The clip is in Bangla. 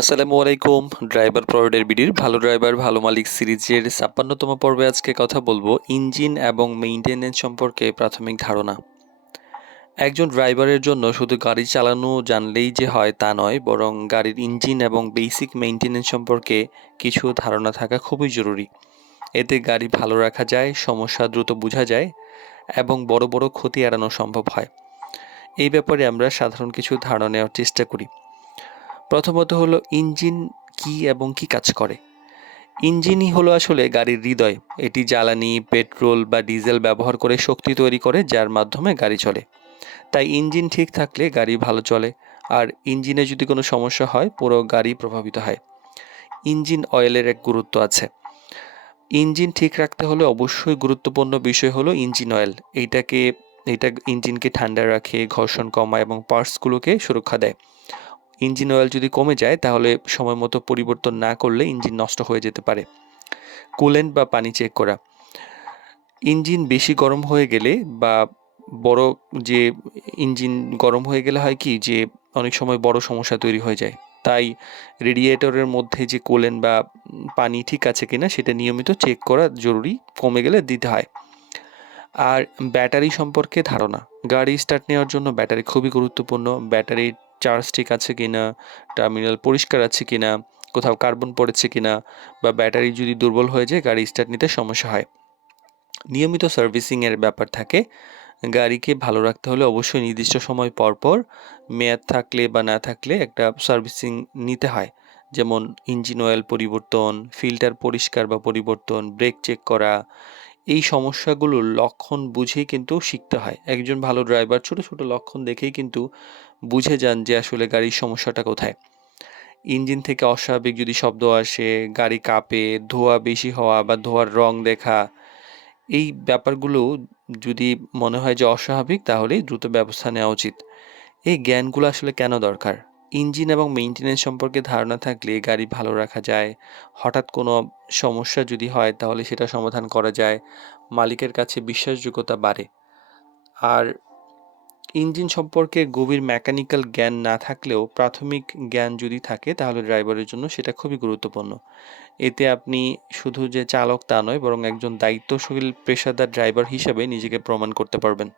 আসসালামু আলাইকুম। ড্রাইভার প্রোভাইডার বিডির ভালো ড্রাইভার ভালো মালিক সিরিজের ৫৬তম পর্বে আজকে কথা বলবো ইঞ্জিন এবং মেইনটেনেন্স সম্পর্কে প্রাথমিক ধারণা। একজন ড্রাইভারের জন্য শুধু গাড়ি চালানো জানলেই যে হয় তা নয়, বরং গাড়ির ইঞ্জিন এবং বেসিক মেইনটেনেন্স সম্পর্কে কিছু ধারণা থাকা খুবই জরুরি। এতে গাড়ি ভালো রাখা যায়, সমস্যা দ্রুত বোঝা যায় এবং বড় বড় ক্ষতি এড়ানো সম্ভব হয়। এই ব্যাপারে আমরা সাধারণ কিছু ধারণা নেওয়ার চেষ্টা করি। প্রথমত হলো ইঞ্জিন কি এবং কি কাজ করে। ইঞ্জিনই হলো আসলে গাড়ির হৃদয়। এটি জ্বালানি, পেট্রোল বা ডিজেল ব্যবহার করে শক্তি তৈরি করে, যার মাধ্যমে গাড়ি চলে। তাই ইঞ্জিন ঠিক থাকলে গাড়ি ভালো চলে, আর ইঞ্জিনে যদি কোনো সমস্যা হয় পুরো গাড়ি প্রভাবিত হয়। ইঞ্জিন অয়েলের এক গুরুত্ব আছে। ইঞ্জিন ঠিক রাখতে হলে অবশ্যই গুরুত্বপূর্ণ বিষয় হলো ইঞ্জিন অয়েল। এটা ইঞ্জিনকে ঠান্ডা রাখে, ঘর্ষণ কমায় এবং পার্টসগুলোকে সুরক্ষা দেয়। ইঞ্জিন অয়েল যদি কমে যায় তাহলে সময় মতো পরিবর্তন না করলে ইঞ্জিন নষ্ট হয়ে যেতে পারে। কুলেন্ট বা পানি চেক করা। ইঞ্জিন বেশি গরম হয়ে গেলে বা বড় যে ইঞ্জিন গরম হয়ে গেলে হয় কি যে অনেক সময় বড় সমস্যা তৈরি হয়ে যায়। তাই রেডিয়েটরের মধ্যে যে কুলেন্ট বা পানি ঠিক আছে কিনা সেটা নিয়মিত চেক করা জরুরি, কমে গেলে দিতে হয়। আর ব্যাটারি সম্পর্কে ধারণা। গাড়ি স্টার্ট নেওয়ার জন্য ব্যাটারি খুবই গুরুত্বপূর্ণ। ব্যাটারির চার্জ ঠিক আছে কিনা, টার্মিনাল পরিষ্কার আছে কিনা, কোথাও কার্বন পড়েছে কিনা, বা ব্যাটারি যদি দুর্বল হয়ে যায় গাড়ি স্টার্ট নিতে সমস্যা হয়। নিয়মিত সার্ভিসিংয়ের ব্যাপার থাকে। গাড়িকে ভালো রাখতে হলে অবশ্যই নির্দিষ্ট সময় পর পর মেয়াদ থাকলে বা না থাকলে একটা সার্ভিসিং নিতে হয়। যেমন ইঞ্জিন অয়েল পরিবর্তন, ফিল্টার পরিষ্কার বা পরিবর্তন, ব্রেক চেক করা। এই সমস্যাগুলোর লক্ষণ বুঝেই কিন্তু শিখতে হয়। একজন ভালো ড্রাইভার ছোট ছোট লক্ষণ দেখেই কিন্তু বুঝে যান যে আসলে গাড়ির সমস্যাটা কোথায়। ইঞ্জিন থেকে অস্বাভাবিক যদি শব্দ আসে, গাড়ি কাঁপে, ধোঁয়া বেশি হওয়া বা ধোঁয়ার রং দেখা, এই ব্যাপারগুলো যদি মনে হয় যে অস্বাভাবিক তাহলে দ্রুত ব্যবস্থা নেওয়া উচিত। এই জ্ঞানগুলো আসলে কেন দরকার? ইঞ্জিন এবং মেইনটেনেন্স সম্পর্কে ধারণা থাকলে গাড়ি ভালো রাখা যায়। হঠাৎ কোনো সমস্যা যদি হয় তাহলে সেটা সমাধান করা যায়। মালিকের কাছে বিশ্বাসযোগ্যতা বাড়ে। আর ইঞ্জিন সম্পর্কে গভীর মেকানিক্যাল জ্ঞান না থাকলেও প্রাথমিক জ্ঞান যদি থাকে তাহলে ড্রাইভারের জন্য সেটা খুবই গুরুত্বপূর্ণ। এতে আপনি শুধু যে চালক তা নয়, বরং একজন দায়িত্বশীল পেশাদার ড্রাইভার হিসেবে নিজেকে প্রমাণ করতে পারবেন।